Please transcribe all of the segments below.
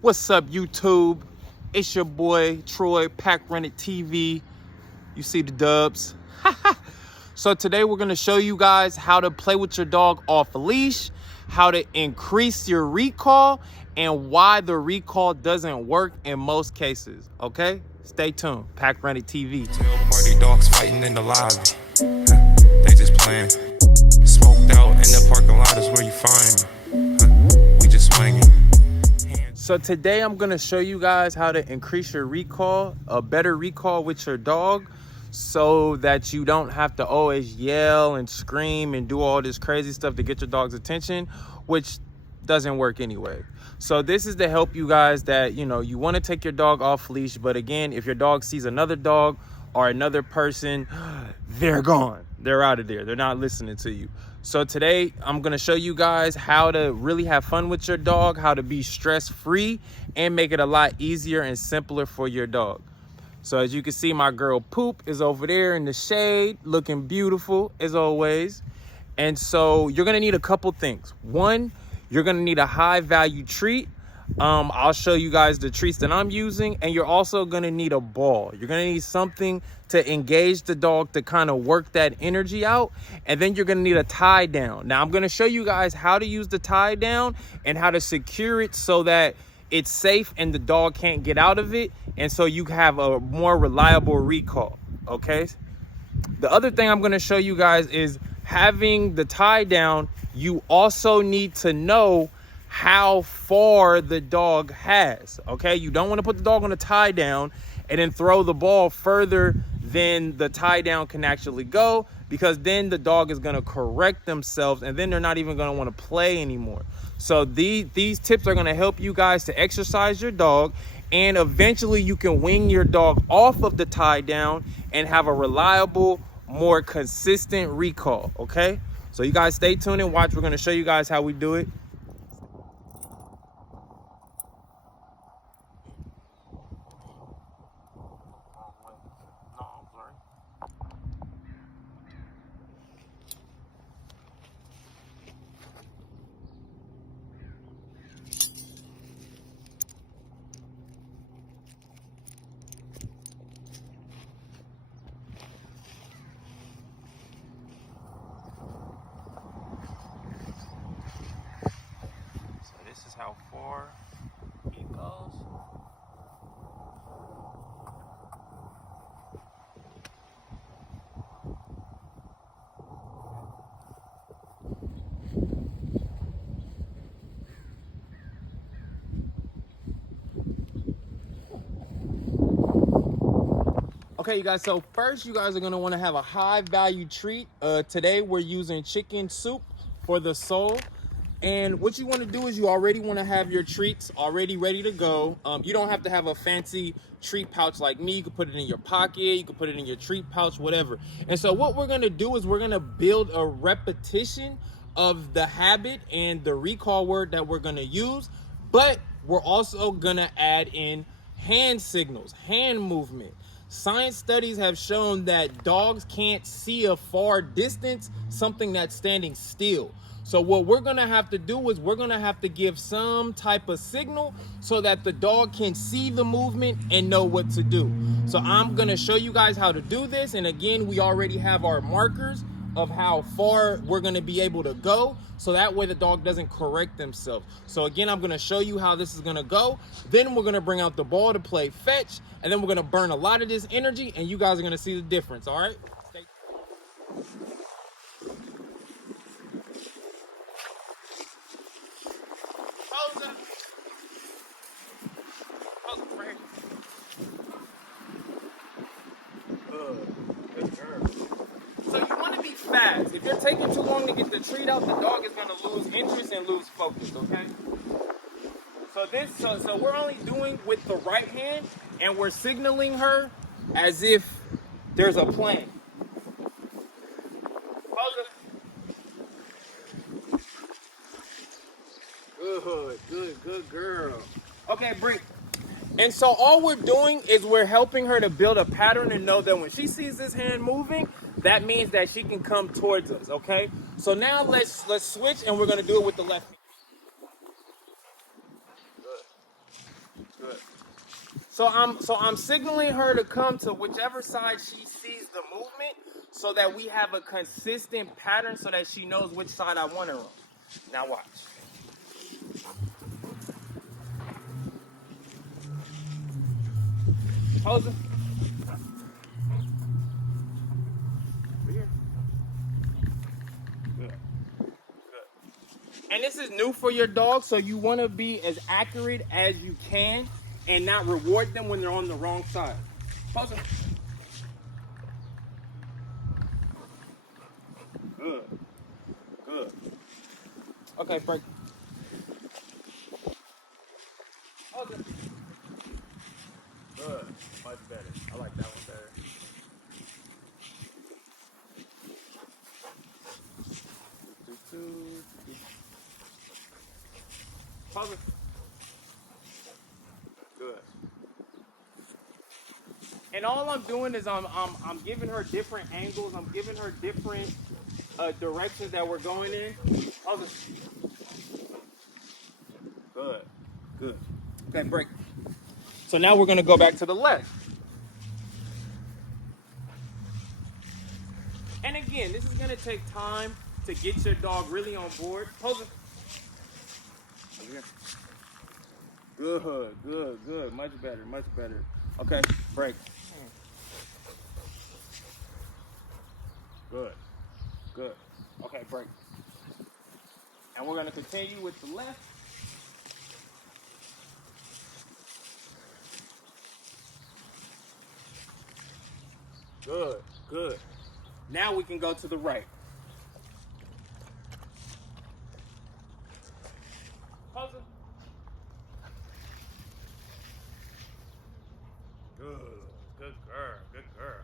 What's up, YouTube? It's your boy Troy, Pack Rented TV. You see the dubs. So today we're gonna show you guys how to play with your dog off a leash, how to increase your recall, and why the recall doesn't work in most cases. Okay? Stay tuned. Pack Rented TV. Party dogs fighting in the lobby. They just playing. Smoked out in the parking lot is where you find me. We just swinging. So today I'm gonna show you guys how to increase your recall, a better recall with your dog, so that you don't have to always yell and scream and do all this crazy stuff to get your dog's attention, which doesn't work anyway. So this is to help you guys that, you want to take your dog off leash, but again, if your dog sees another dog or another person, they're gone. They're out of there. They're not listening to you. So today I'm going to show you guys how to really have fun with your dog, how to be stress-free and make it a lot easier and simpler for your dog. So as you can see, my girl Poop is over there in the shade, looking beautiful as always. And so you're going to need a couple things. One, you're going to need a high value treat. I'll show you guys the treats that I'm using, and you're also going to need a ball. You're going to need something to engage the dog to kind of work that energy out, and then you're going to need a tie down. Now I'm going to show you guys how to use the tie down and how to secure it so that it's safe and the dog can't get out of it, and so you have a more reliable recall. Okay, the other thing I'm going to show you guys is having the tie down. You also need to know how far the dog has. Okay, you don't want to put the dog on a tie down and then throw the ball further than the tie down can actually go, because then the dog is going to correct themselves and then they're not even going to want to play anymore. So these tips are going to help you guys to exercise your dog, and eventually you can wing your dog off of the tie down and have a reliable, more consistent recall. Okay, so you guys stay tuned and watch. We're going to show you guys how we do it. This is how far he goes. Okay, you guys, so first you guys are going to want to have a high value treat. Today we're using chicken soup for the soul. And what you want to do is you already want to have your treats already ready to go. You don't have to have a fancy treat pouch like me. You can put it in your pocket, you can put it in your treat pouch, whatever. And so what we're going to do is we're going to build a repetition of the habit and the recall word that we're going to use, but we're also going to add in hand signals, hand movement. Science studies have shown that dogs can't see a far distance, something that's standing still. So what we're gonna have to do is we're gonna have to give some type of signal so that the dog can see the movement and know what to do. So I'm gonna show you guys how to do this. And again, we already have our markers of how far we're gonna be able to go, so that way the dog doesn't correct themselves. So again, I'm gonna show you how this is gonna go. Then we're gonna bring out the ball to play fetch, and then we're gonna burn a lot of this energy, and you guys are gonna see the difference. All right. So you want to be fast. If you're taking too long to get the treat out, the dog is going to lose interest and lose focus, okay? So we're only doing with the right hand, and we're signaling her as if there's a plan. Good girl. Okay, breathe. And so all we're doing is we're helping her to build a pattern and know that when she sees this hand moving, that means that she can come towards us, okay? So now let's switch, and we're gonna do it with the left hand. Good. So I'm signaling her to come to whichever side she sees the movement, so that we have a consistent pattern, so that she knows which side I want her on. Now watch. Pose her. Over here. Good. And this is new for your dog, so you want to be as accurate as you can and not reward them when they're on the wrong side. Pose them. Good. Good. Okay, break. Pose them. Good. Much better. I like that one better. Pose them. Good. And all I'm doing is I'm giving her different angles. I'm giving her different directions that we're going in. Good. Good. Okay, break. So now we're going to go back to the left. And again, this is going to take time to get your dog really on board. Pose it. Good, good, good. Much better, much better. Okay, break. Good, good. Okay, break. And we're going to continue with the left. Good, good. Now we can go to the right. Pose it. Good, good girl, good girl.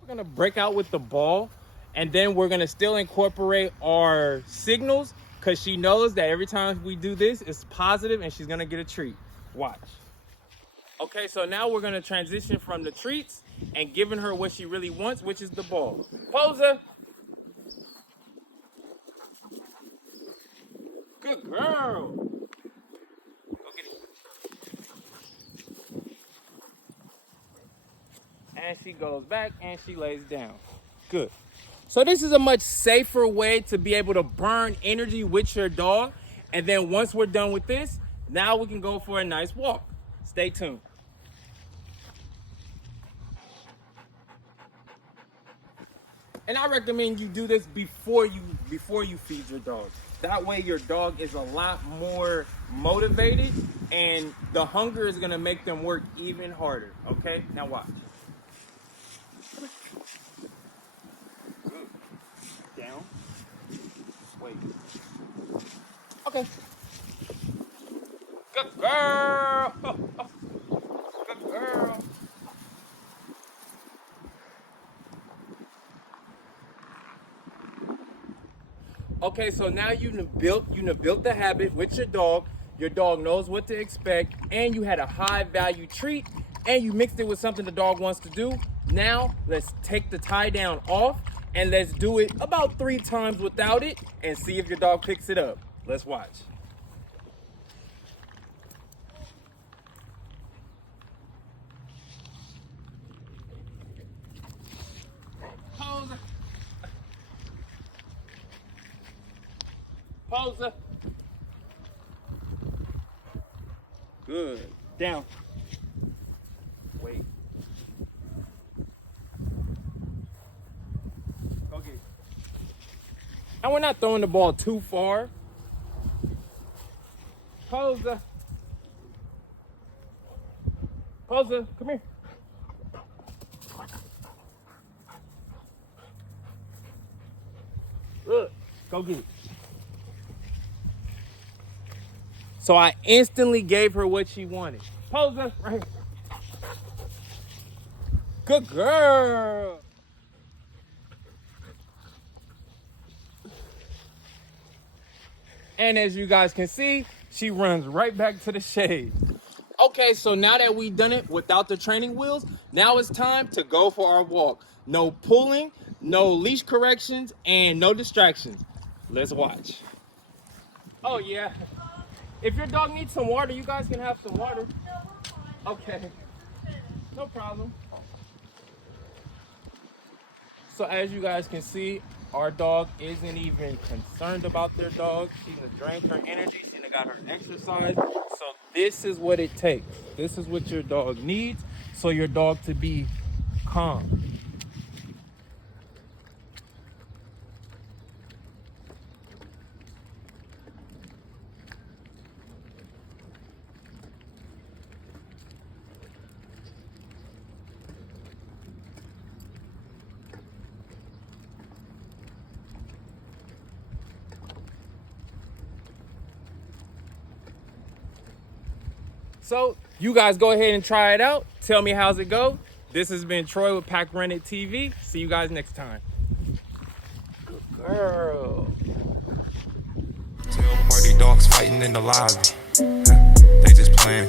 We're gonna break out with the ball, and then we're gonna still incorporate our signals, because she knows that every time we do this, it's positive and she's gonna get a treat. Watch. Okay, so now we're gonna transition from the treats and giving her what she really wants, which is the ball. Pose her. Good girl. Go get it. And she goes back and she lays down. Good. So this is a much safer way to be able to burn energy with your dog. And then once we're done with this, now we can go for a nice walk. Stay tuned. And I recommend you do this before you feed your dog. That way your dog is a lot more motivated, and the hunger is gonna make them work even harder. Okay, now watch. Down. Wait. Okay. Good girl. Good girl. Okay, so now you've built the habit with your dog. Your dog knows what to expect, and you had a high value treat, and you mixed it with something the dog wants to do. Now let's take the tie down off, and let's do it about 3 times without it, and see if your dog picks it up. Let's watch. Pose. Pose. Good. Down. Wait. Okay. And we're not throwing the ball too far. Pose. Pose. Come here. Look. Go get it. So I instantly gave her what she wanted. Pose her right here. Good girl. And as you guys can see, she runs right back to the shade. Okay, so now that we've done it without the training wheels, now it's time to go for our walk. No pulling, no leash corrections, and no distractions. Let's watch. Oh yeah. If your dog needs some water, you guys can have some water. Okay, no problem. So as you guys can see, our dog isn't even concerned about their dog. She's drained her energy. She done got her exercise. So this is what it takes. This is what your dog needs. So your dog to be calm. So you guys go ahead and try it out. Tell me how's it go. This has been Troy with Pack Rented TV. See you guys next time. Good girl. Tell party dogs fighting in the lobby. They just playing.